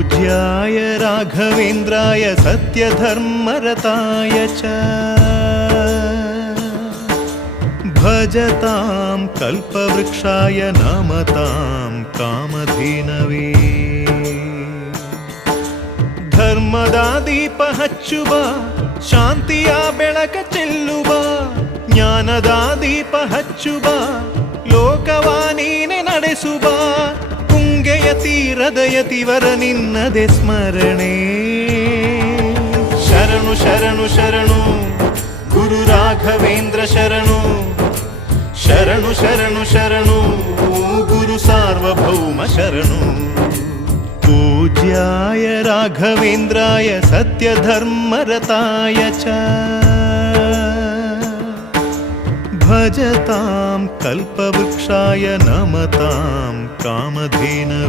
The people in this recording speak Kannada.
पूज्याय राघवेन्द्राय सत्यधर्मरताय च भजतां कल्पवृक्षाय नमतां कामधेनवे ಧರ್ಮದ ದೀಪ ಹಚ್ಚುವ ಶಾಂತಿಯ ಬೆಳಕ ಚೆಲ್ಲುವ ಜ್ಞಾನದ ದೀಪ ಹಚ್ಚುವ ಲೋಕವ ನೀನೆ ನಡೆಸುವ ತುಂಗೆಯ ತೀರದ ಯತಿವರ ನಿನ್ನದೆ ಸ್ಮರಣೆ ಶರಣು ಶರಣು ಶರಣು ಗುರು ರಾಘವೇಂದ್ರ ಶರಣು ಶರಣು ಶರಣು ಶರಣು ಗುರು ಸಾರ್ವಭೌಮ ಶರಣು पूज्याय राघवेन्द्राय सत्यधर्मरताय च भजतां कल्पवृक्षाय नमतां कामधेनवे